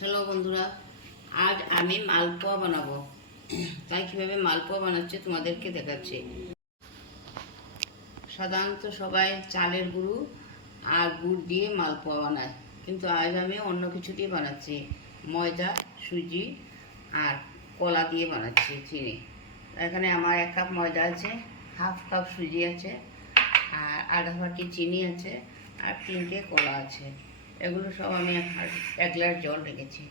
Hello বন্ধুরা, আজ আমি মালপোয়া বানাবো। তাই কীভাবে মালপোয়া বানাচ্ছে তোমাদেরকে দেখাচ্ছি। সাধারণত সবাই চালের গুঁড়ো আর গুড় দিয়ে মালপোয়া বানায়, কিন্তু আজ আমি অন্য কিছু দিয়ে বানাচ্ছি। ময়দা, সুজি আর কলা দিয়ে বানাচ্ছি, চিনি। এখানে আমার 1 কাপ ময়দা আছে, হাফ কাপ সুজি আছে, আর আধা বাটি চিনি আছে, আর 3টে কলা আছে। এগুলো সব আমি 1 গ্লাস জল রেখেছি।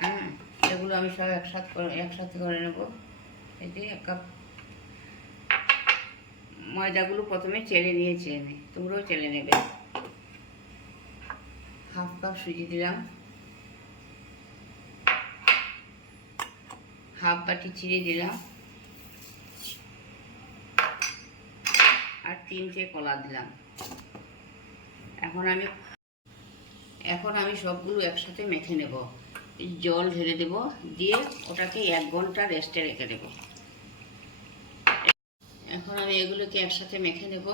হ্যাঁ, এগুলো আমি সব একসাথে করে নেব। এই যে 1 কাপ ময়দাগুলো প্রথমে চেলে নিয়েছি আমি, তোমরাও চেলে নেবে। হাফ কাপ সুজি দিলাম, হাফ বাটি চিনি দিলাম, আর 3টে কলা দিলাম। এখন আমি সবগুলো একসাথে মেখে নেব। জল ঢেলে দেব, দিয়ে ওটাকে 1 ঘন্টা রেস্টে রেখে দেব। এখন আমি এগুলোকে একসাথে মেখে নেব,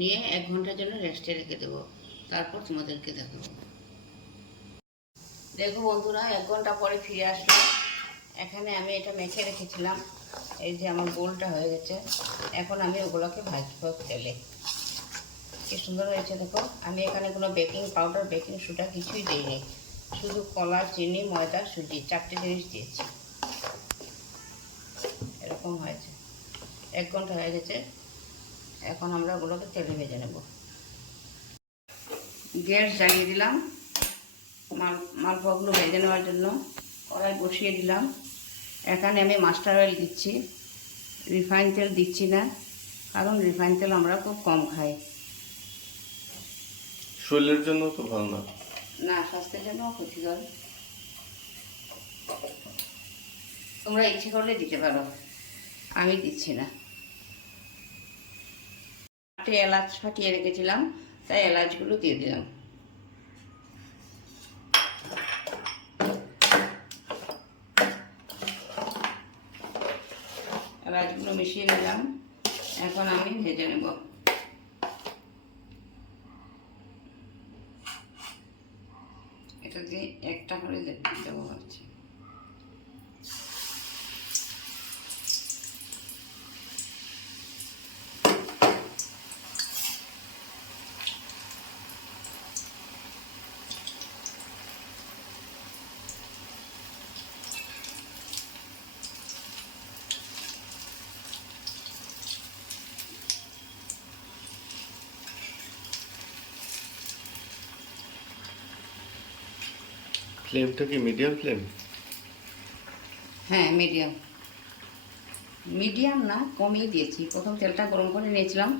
নিয়ে 1 ঘন্টার জন্য রেস্টে রেখে দেব। তারপর তোমাদেরকে দেখাবো। দেখো বন্ধুরা, 1 ঘন্টা পরে ফিরে আসলাম। এখানে আমি এটা মেখে রেখেছিলাম, এই যে আমার গোলটা হয়ে গেছে। এখন আমি ওগুলোকে ভাজবো তেলে। কি সুন্দর হয়েছে দেখো। আমি এখানে কোনো বেকিং পাউডার, বেকিং সোডা কিছুই দিইনি, শুধু কলা, চিনি, ময়দা, সুজি 4টে জিনিস দিয়েছি। এরকম হয়েছে। 1 ঘন্টা হয়ে গেছে। এখন আমরা ওগুলোকে তেলে ভেজে নেব। গ্যাস জ্বালিয়ে দিলাম মালপোয়াগুলো ভেজে নেওয়ার জন্য। কড়াই বসিয়ে দিলাম। এখানে আমি মাস্টার অয়েল দিচ্ছি, রিফাইন তেল দিচ্ছি না, কারণ রিফাইন তেল আমরা খুব কম খাই। শরীরের জন্য তো ভালো না, না, স্বাস্থ্যের জন্য ক্ষতিকর। তোমরা ইচ্ছে করলে দিতে পারো, আমি দিচ্ছি না। 8টে এলাচ ফাটিয়ে রেখেছিলাম, তাই এলাচগুলো দিয়ে দিলাম। এলাচগুলো মিশিয়ে নিলাম। এখন আমি ভেজে নেব। এটা দিয়ে একটা করে দেবো হচ্ছে। ফ্লেমটা কি মিডিয়াম ফ্লেম? হ্যাঁ, মিডিয়াম না, কমিয়ে দিয়েছি। প্রথম তেলটা গরম করে নিয়েছিলাম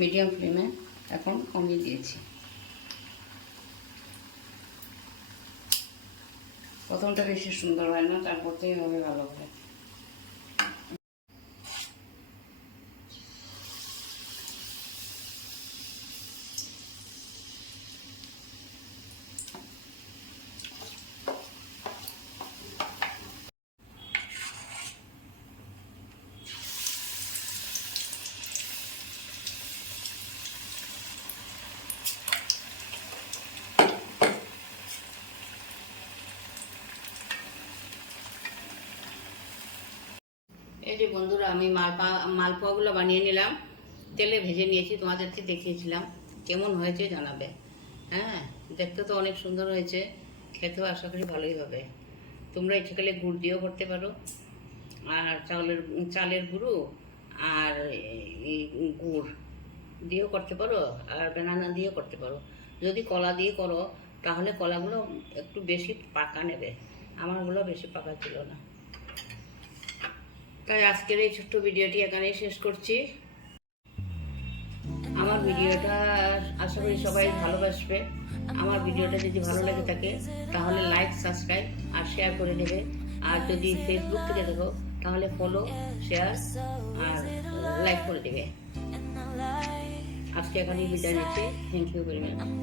মিডিয়াম ফ্লেমে, এখন কমিয়ে দিয়েছি। প্রথমটা বেশি সুন্দর হয় না, তারপর থেকে হবে ভালো করে। এই যে বন্ধুরা, আমি মালপোয়াগুলো বানিয়ে নিলাম, তেলে ভেজে নিয়েছি, তোমাদেরকে দেখিয়েছিলাম। কেমন হয়েছে জানাবে। হ্যাঁ, দেখতে তো অনেক সুন্দর হয়েছে, খেতেও আশা করি ভালোই হবে। তোমরা ইচ্ছে করলে গুড় দিয়েও করতে পারো, আর চালের গুঁড়ো আর এই গুড় দিয়েও করতে পারো, আর বেনানা দিয়েও করতে পারো। যদি কলা দিয়ে করো, তাহলে কলাগুলো একটু বেশি পাকা নেবে। আমারগুলো বেশি পাকা ছিল না। তাই আজকের এই ছোট্ট ভিডিওটি এখানেই শেষ করছি। আমার ভিডিওটা আশা করি সবাই ভালোবাসবে। আমার ভিডিওটা যদি ভালো লাগে থাকে, তাহলে লাইক, সাবস্ক্রাইব আর শেয়ার করে দেবে। আর যদি ফেসবুক থেকে দেখো, তাহলে ফলো, শেয়ার আর লাইক করে দেবে। আজকে এখানেই বিদায় নিচ্ছি। Thank you very much.